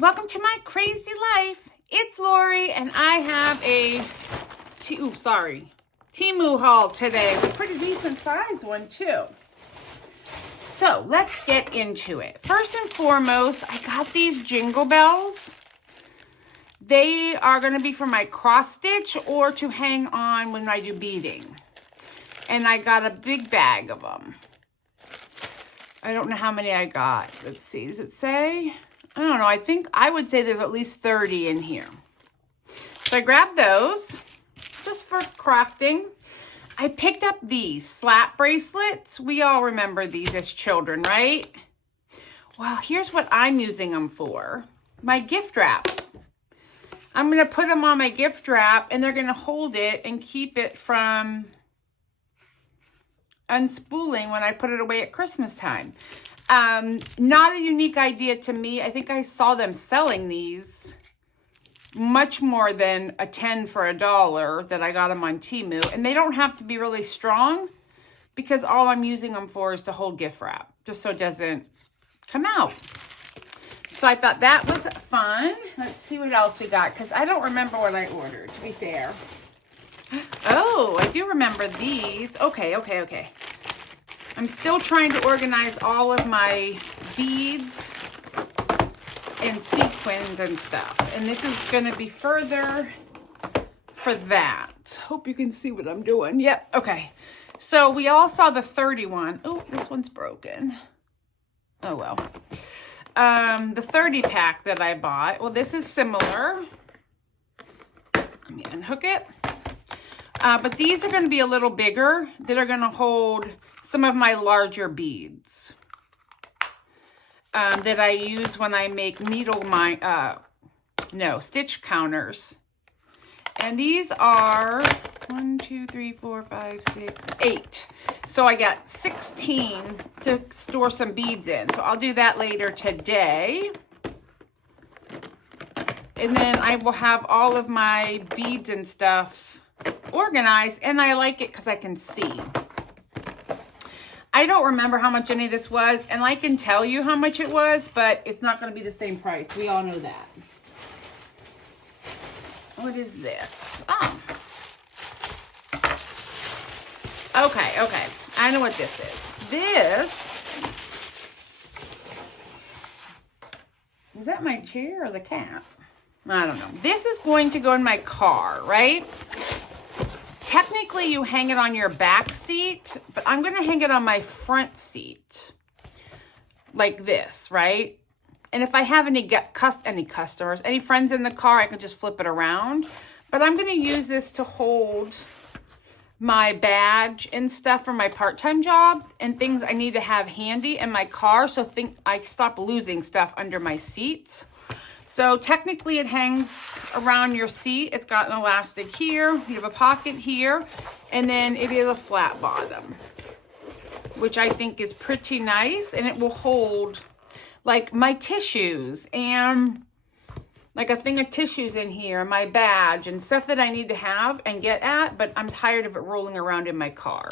welcome to my crazy life. It's Lori and I have a Temu haul today. It's a pretty decent sized one too. So let's get into it. First and foremost, I got these jingle bells. They are going to be for my cross stitch or to hang on when I do beading. And I got a big bag of them. I don't know how many I got. Let's see, does it say? I don't know, I would say there's at least 30 in here. So I grabbed those just for crafting. I picked up these slap bracelets. We all remember these as children, right? Well, here's what I'm using them for. My gift wrap. I'm going to put them on my gift wrap and they're going to hold it and keep it from unspooling when I put it away at Christmas time. Not a unique idea to me. I think I saw them selling these much more than a 10 for $1 that I got them on Temu. And they don't have to be really strong because all I'm using them for is to hold gift wrap, just so it doesn't come out. So I thought that was fun. Let's see what else we got, because I don't remember what I ordered, to be fair. Oh, I do remember these. Okay. I'm still trying to organize all of my beads and sequins and stuff. And this is going to be further for that. Hope you can see what I'm doing. Yep, okay. So we all saw the 31. Oh, this one's broken. Oh, well. The 30 pack that I bought. Well, this is similar. Let me unhook it. But these are going to be a little bigger that are going to hold some of my larger beads that I use when I make stitch counters. And these are 1, 2, 3, 4, 5, 6, 8. So I got 16 to store some beads in. So I'll do that later today. And then I will have all of my beads and stuff organized, and I like it because I can see. I don't remember how much any of this was, and I can tell you how much it was, but it's not going to be the same price. We all know that. What is this? Oh. Okay. I know what this is. Is that my chair or the cap? I don't know. This is going to go in my car, right? Technically, you hang it on your back seat, but I'm going to hang it on my front seat like this, right? And if I have any customers, any friends in the car, I can just flip it around. But I'm going to use this to hold my badge and stuff for my part-time job and things I need to have handy in my car, so I stop losing stuff under my seats. So technically it hangs around your seat. It's got an elastic here. You have a pocket here. And then it is a flat bottom, which I think is pretty nice. And it will hold like my tissues and like a thing of tissues in here, my badge and stuff that I need to have and get at, but I'm tired of it rolling around in my car.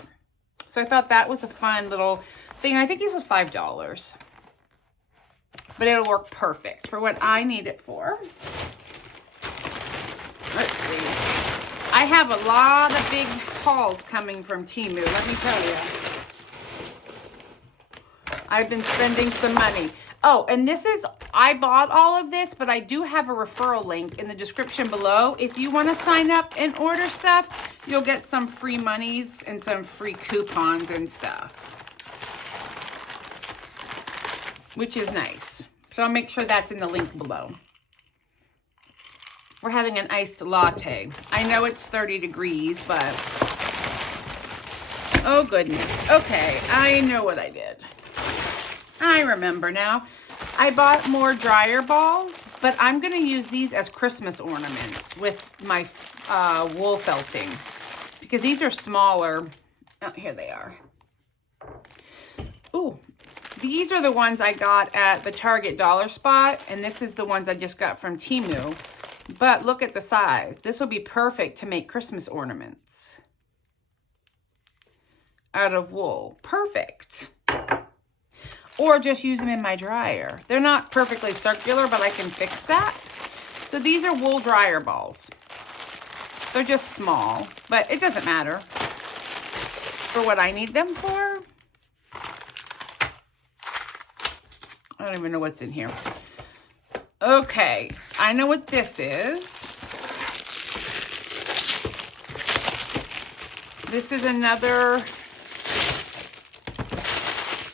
So I thought that was a fun little thing. I think this was $5. But it'll work perfect for what I need it for. Let's see. I have a lot of big hauls coming from Temu, let me tell you. I've been spending some money. Oh, and I bought all of this, but I do have a referral link in the description below. If you want to sign up and order stuff, you'll get some free monies and some free coupons and stuff, which is nice. So I'll make sure that's in the link below. We're having an iced latte. I know it's 30 degrees, but oh goodness. Okay, I know what I did. I remember now. I bought more dryer balls, but I'm going to use these as Christmas ornaments with my wool felting because these are smaller. Oh, here they are. Ooh. These are the ones I got at the Target dollar spot, and this is the ones I just got from Temu. But look at the size. This will be perfect to make Christmas ornaments out of wool. Perfect. or just use them in my dryer. They're not perfectly circular, but I can fix that. So these are wool dryer balls. They're just small, but it doesn't matter for what I need them for. I don't even know what's in here. Okay, I know what this is. This is another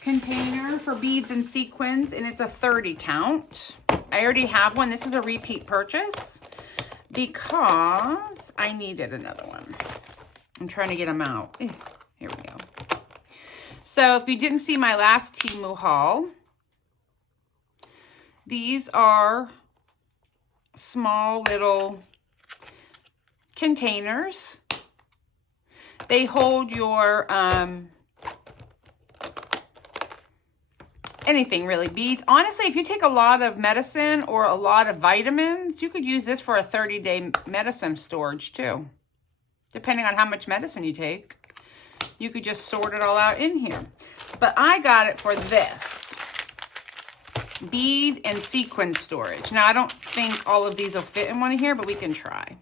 container for beads and sequins, and it's a 30 count. I already have one. This is a repeat purchase because I needed another one. I'm trying to get them out. Here we go. So if you didn't see my last Temu haul, these are small little containers. They hold your anything really, beads. Honestly, if you take a lot of medicine or a lot of vitamins, you could use this for a 30-day medicine storage too. Depending on how much medicine you take, you could just sort it all out in here. But I got it for this. Bead and sequin storage. Now, I don't think all of these will fit in one here, but we can try.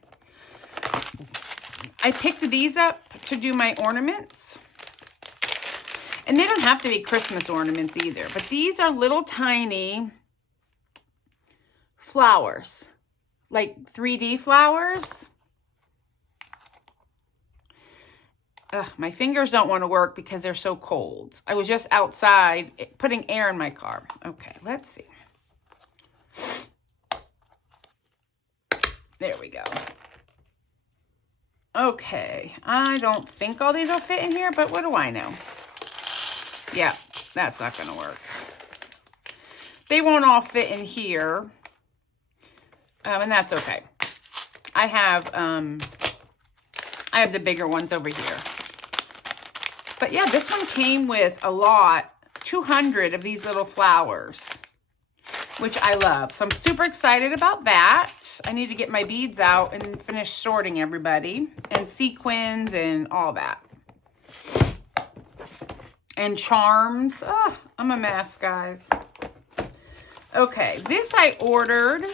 I picked these up to do my ornaments. And they don't have to be Christmas ornaments either. But these are little tiny flowers. Like 3D flowers. Ugh, my fingers don't want to work because they're so cold. I was just outside putting air in my car. Okay, let's see. There we go. Okay, I don't think all these will fit in here, but what do I know? Yeah, that's not going to work. They won't all fit in here, and that's okay. I have the bigger ones over here. But yeah, this one came with a lot, 200 of these little flowers, which I love. So I'm super excited about that. I need to get my beads out and finish sorting everybody, and sequins and all that. And charms. Oh, I'm a mess, guys. Okay, this I ordered.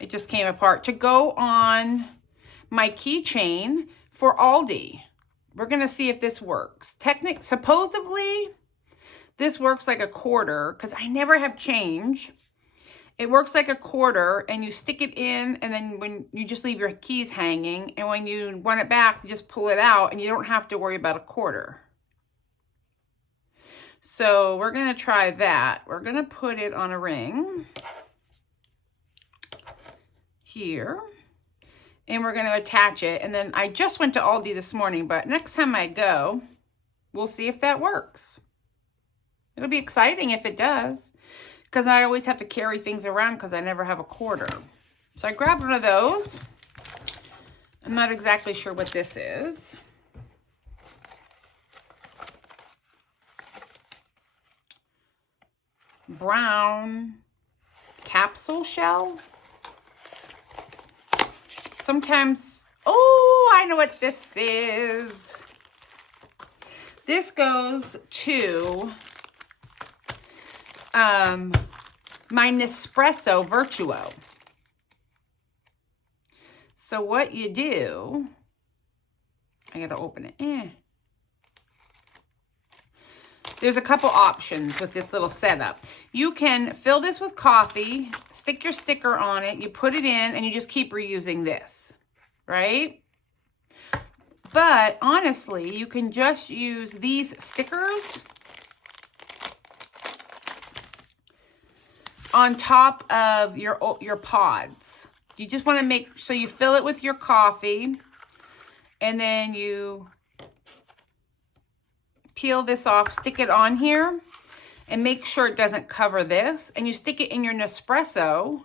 It just came apart to go on my keychain for Aldi. We're going to see if this works. Supposedly, this works like a quarter because I never have change. It works like a quarter, and you stick it in, and then when you just leave your keys hanging, and when you want it back, you just pull it out, and you don't have to worry about a quarter. So we're going to try that. We're going to put it on a ring here, and we're going to attach it. And then I just went to Aldi this morning, but next time I go, we'll see if that works. It'll be exciting if it does, because I always have to carry things around because I never have a quarter. So I grabbed one of those. I'm not exactly sure what this is. Brown capsule shell. Sometimes, oh, I know what this is. This goes to my Nespresso Virtuo. So what you do, I gotta open it. There's a couple options with this little setup. You can fill this with coffee, stick your sticker on it, you put it in, and you just keep reusing this, right? But honestly, you can just use these stickers on top of your pods. You just want to make so you fill it with your coffee, and then you peel this off, stick it on here, and make sure it doesn't cover this. And you stick it in your Nespresso,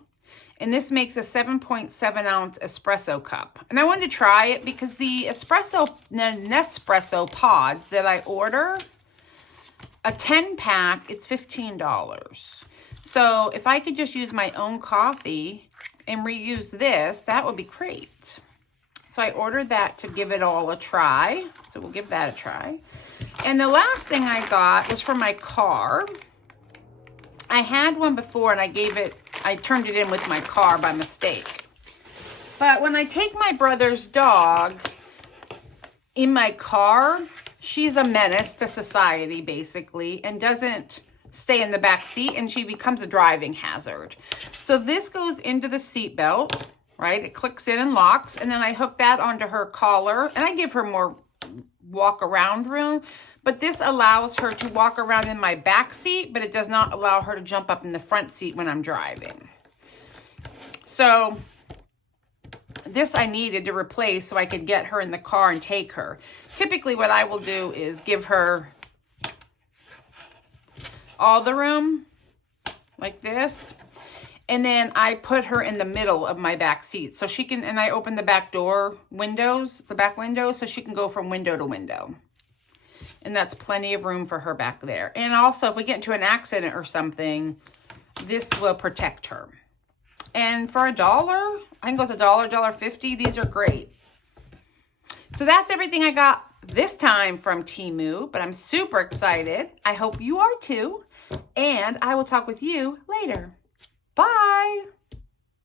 and this makes a 7.7 ounce espresso cup. And I wanted to try it because the Nespresso pods that I order, a 10 pack, it's $15. So if I could just use my own coffee and reuse this, that would be great. So I ordered that to give it all a try. So we'll give that a try. And the last thing I got was for my car. I had one before and I turned it in with my car by mistake. But when I take my brother's dog in my car, she's a menace to society, basically, and doesn't stay in the back seat, and she becomes a driving hazard. So this goes into the seat belt, right? It clicks in and locks, and then I hook that onto her collar, and I give her more walk around room, but this allows her to walk around in my back seat, but it does not allow her to jump up in the front seat when I'm driving. So this I needed to replace so I could get her in the car and take her. Typically what I will do is give her all the room like this, and then I put her in the middle of my back seat so she can, and I open the back door windows, the back windows, so she can go from window to window. And that's plenty of room for her back there. And also if we get into an accident or something, this will protect her. And for $1, I think it was $1, $1.50, these are great. So that's everything I got this time from Temu, but I'm super excited. I hope you are too. And I will talk with you later. Bye.